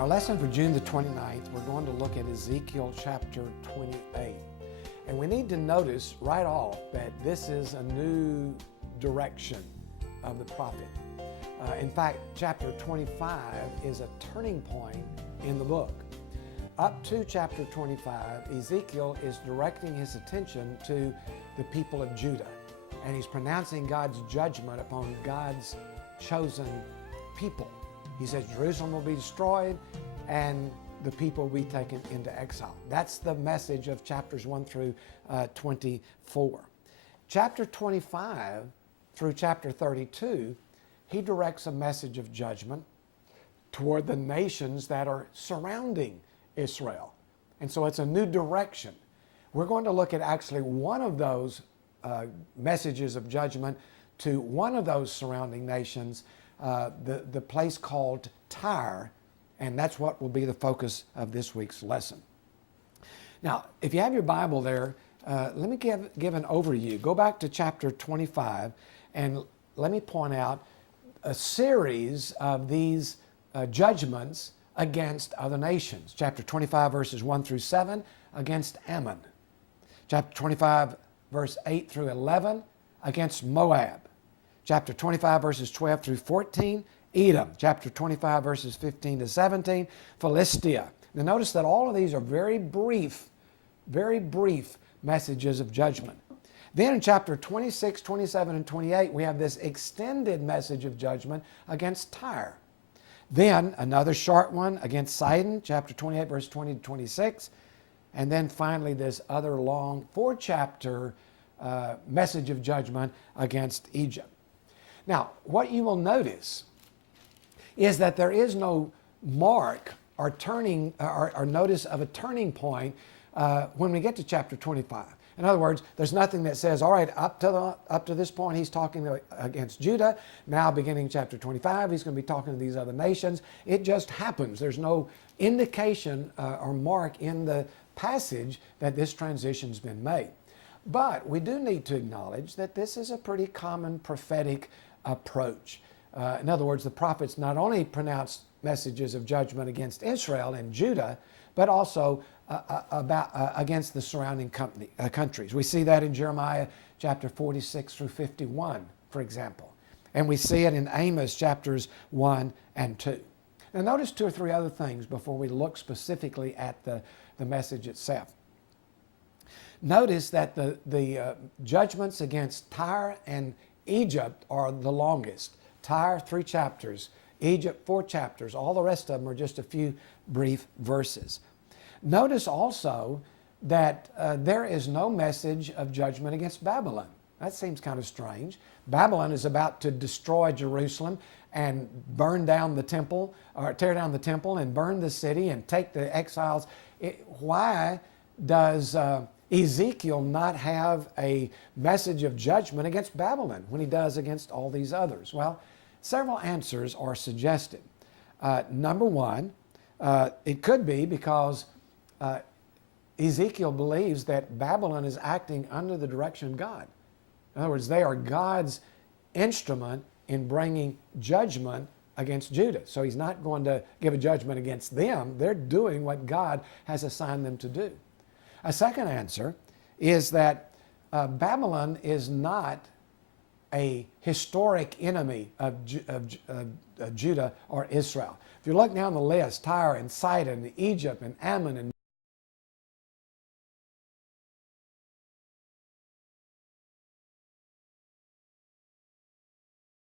In our lesson for June the 29th, we're going to look at Ezekiel chapter 28. And we need to notice right off that this is a new direction of the prophet. In fact, chapter 25 is a turning point in the book. Up to chapter 25, Ezekiel is directing his attention to the people of Judah. And he's pronouncing God's judgment upon God's chosen people. He says Jerusalem will be destroyed and the people will be taken into exile. That's the message of chapters 1 through 24. Chapter 25 through chapter 32, he directs a message of judgment toward the nations that are surrounding Israel. And so it's a new direction. We're going to look at actually one of those messages of judgment to one of those surrounding nations, the place called Tyre, and that's what will be the focus of this week's lesson. Now, if you have your Bible there, let me give an overview. Go back to chapter 25, and let me point out a series of these judgments against other nations. Chapter 25, verses 1 through 7, against Ammon. Chapter 25, verse 8 through 11, against Moab. Chapter 25, verses 12 through 14, Edom. Chapter 25, verses 15 to 17, Philistia. Now notice that all of these are very brief messages of judgment. Then in chapter 26, 27, and 28, we have this extended message of judgment against Tyre. Then another short one against Sidon, chapter 28, verse 20 to 26. And then finally this other long 4-chapter message of judgment against Egypt. Now, what you will notice is that there is no mark or notice of a turning point when we get to chapter 25. In other words, there's nothing that says, all right, up to this point, he's talking against Judah. Now, beginning chapter 25, he's going to be talking to these other nations. It just happens. There's no indication or mark in the passage that this transition's been made. But we do need to acknowledge that this is a pretty common prophetic approach. In other words, the prophets not only pronounced messages of judgment against Israel and Judah, but also against the surrounding countries. We see that in Jeremiah chapter 46 through 51, for example. And we see it in Amos chapters 1 and 2. Now notice 2 or 3 other things before we look specifically at the message itself. Notice that the judgments against Tyre and Egypt are the longest. Tyre, 3 chapters. Egypt, 4 chapters. All the rest of them are just a few brief verses. Notice also that there is no message of judgment against Babylon. That seems kind of strange. Babylon is about to destroy Jerusalem and burn down the temple, or tear down the temple and burn the city and take the exiles. Why does Ezekiel not have a message of judgment against Babylon when he does against all these others? Well, several answers are suggested. Number one, it could be because Ezekiel believes that Babylon is acting under the direction of God. In other words, they are God's instrument in bringing judgment against Judah. So he's not going to give a judgment against them. They're doing what God has assigned them to do. A second answer is that Babylon is not a historic enemy of Judah or Israel. If you look down the list, Tyre and Sidon, and Egypt and Ammon and